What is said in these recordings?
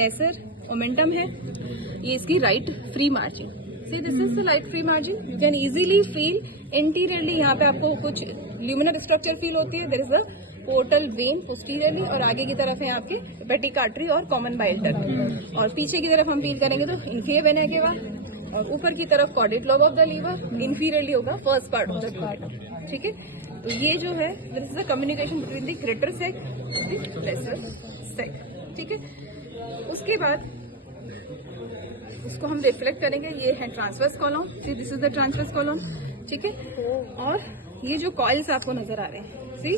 Lesser omentum है, ये इसकी right free margin. See this is the right free margin. You can easily feel interiorly, यहाँ पे आपको कुछ ल्यूमिनर स्ट्रक्चर फील होती है। There is a portal vein posteriorly, और आगे की तरफ है आपके हेपेटिक आर्टरी और कॉमन बाइल डक्ट, और पीछे की तरफ हम फील करेंगे तो इंफीरियर वेना केवा, और ऊपर की तरफ caudate lobe of the liver, inferiorly होगा first part of the duodenum. ठीक है, तो ये जो है this is the communication between the greater sac with lesser sac. ठीक है, उसके बाद उसको हम रिफ्लेक्ट करेंगे। ये है transverse column, C this is the transverse column. ठीक है, और ये जो कॉइल्स आपको नजर आ रहे हैं, सी,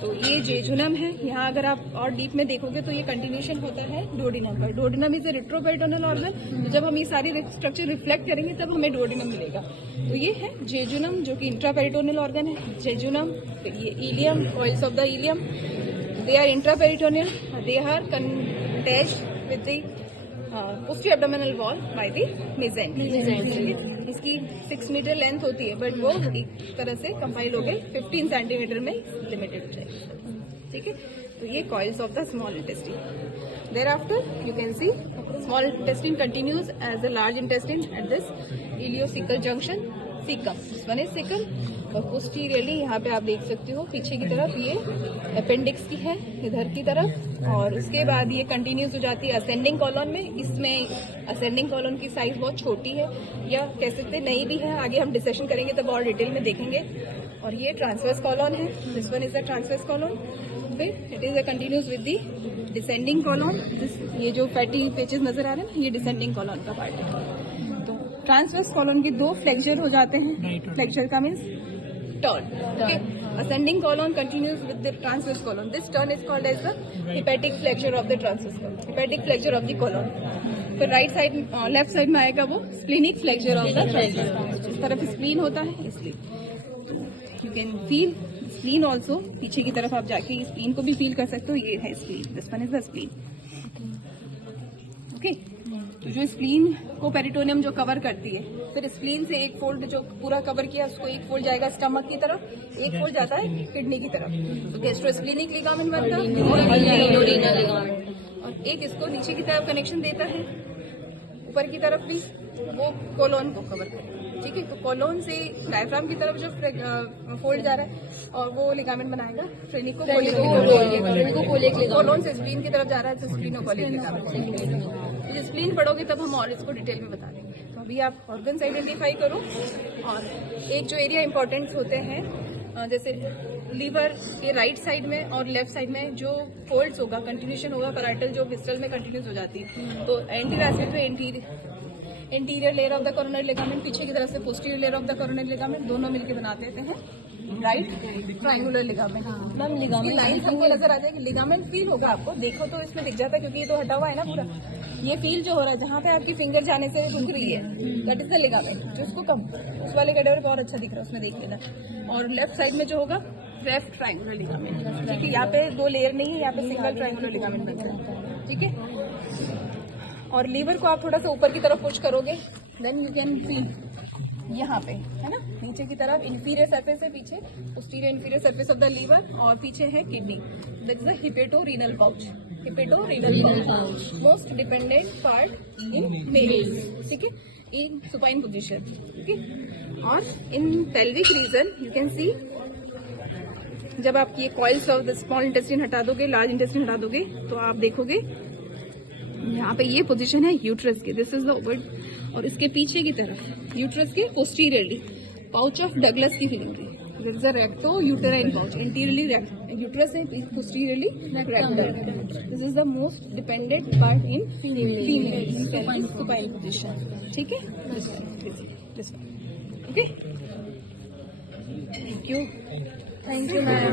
तो ये जेजुनम है। यहाँ अगर आप और डीप में देखोगे तो ये कंटिन्यूशन होता है डुओडेनम पर। Duodenum is a retroperitoneal organ, तो जब हम ये सारी स्ट्रक्चर रिफ्लेक्ट करेंगे तब हमें डुओडेनम मिलेगा। तो ये है जेजुनम जो कि इंट्रापेरिटोनियल ऑर्गन है। जेजुनम, ये ileum, coils of the ileum, they are intraperitoneal, they are attached with the posterior abdominal wall by the mesenterium. इसकी 6 मीटर लेंथ होती है, बट वो एक तरह से कंपाइल हो गए 15 सेंटीमीटर में लिमिटेड है। ठीक है, तो ये coils of the small intestine. Thereafter you can see small intestine continues as a large intestine at this ileocaecal junction, caecum, this one is caecal. और पोस्टीरियरली यहाँ पे आप देख सकते हो पीछे की तरफ ये अपेंडिक्स की है इधर की तरफ, और उसके बाद ये कंटिन्यूस हो जाती है असेंडिंग कॉलम में। इसमें असेंडिंग कॉलम की साइज बहुत छोटी है, या कह सकते नई भी है, आगे हम डिस्कशन करेंगे तब और डिटेल में देखेंगे। और ये ट्रांसवर्स कॉलम है, this one is the transverse colon. फिर it is a continuous with the descending colon. ये जो फैटी पेचेस नजर आ रहे हैं ये डिसेंडिंग कॉलम का पार्ट है। तो ट्रांसवर्स कॉलम के दो फ्लेक्चर हो जाते हैं, फ्लेक्चर का means turn. Okay. Ascending colon continues with the transverse colon. This turn is called as the hepatic flexure of the transverse colon. Hepatic flexure of the colon. तो right side left side में आएगा वो splenic flexure of the transverse. इस तरफ spleen होता है, इसलिए you can feel spleen also. पीछे की तरफ आप जाके स्प्लीन को भी फील कर सकते हो। ये है spleen, this one is the spleen. Okay, तो जो स्प्लीन को पेरिटोनियम जो कवर करती है, फिर स्प्लीन से एक फोल्ड जो पूरा कवर किया उसको एक फोल्ड जाएगा स्टमक की तरफ, एक फोल्ड जाता है किडनी की तरफ। तो गैस्ट्रोस्प्लीनिक लिगामेंट बनता है, और एक इसको नीचे की तरफ कनेक्शन देता है, ऊपर की तरफ भी वो कोलोन को कवर करेगा। ठीक है, तो कोलोन से डायफ्राम की तरफ जो फोल्ड जा रहा है और वो लिगामेंट बनाएगा फ्रेनिकोकोलिक। कोलोन से स्प्लीन की तरफ जा रहा है तो स्प्लीनोकोलिक लिगामेंट। स्प्लीन पढ़ोगे तब हम और इसको डिटेल में बता देंगे। तो अभी आप ऑर्गन्स आइडेंटिफाई करो, और एक जो एरिया इंपॉर्टेंट होते हैं जैसे लीवर के राइट साइड में और लेफ्ट साइड में जो फोल्ड्स होगा, कंटिन्यूशन होगा, पैराइटल जो विस्टल में कंटिन्यूस हो जाती है। तो एंटीरियर एस्पेक्ट में interior layer of the coronary ligament, पीछे की तरफ से posterior layer of the coronary ligament, दोनों मिलकर बना देते हैं right triangular ligament. Ma'am ligament line सबको नजर आ जाएगी, लिगामेंट फील होगा आपको, देखो तो इसमें दिख जाता है क्योंकि ये तो हटा हुआ है ना पूरा। ये फील जो हो रहा है जहाँ पे आपकी फिंगर जाने से रुक रही है, दैट इज द लिगामेंट। जो उसको कम उस वाले कैटेगरी बहुत अच्छा दिख रहा है, उसमें देख लेना। और लेफ्ट साइड में जो होगा लेफ्ट ट्रायंगुलर लिगामेंट, क्योंकि यहाँ पे दो लेयर नहीं है, यहाँ पे सिंगल ट्रायंगुलर लिगामेंट बनता है। ठीक है, और लीवर को आप थोड़ा सा ऊपर की तरफ पुश करोगे, देन यू कैन फील यहाँ पे है ना, नीचे की तरफ इंफीरियर सरफेस है, पीछे posterior inferior surface of the liver, और पीछे है kidney. That is the hepatorenal pouch. Hepatorenal pouch most dependent part in males. ठीक है, इन सुपाइन पोजीशन। ओके, और in pelvic region you can see, जब आप ये coils of the small intestine हटा दोगे, लार्ज इंटेस्टाइन हटा दोगे, तो आप देखोगे यहाँ पे ये पोजीशन है यूट्रस के, दिस इज द ओवर, और इसके पीछे की तरफ यूट्रस के पोस्टीरियरली पाउच ऑफ डगलस की फीलिंग है। This is a recto uterine pouch, anteriorly uterus है, posteriorly rectum. This is the most dependent part in female supine position. ठीक है, this one. Okay, thank you ma'am.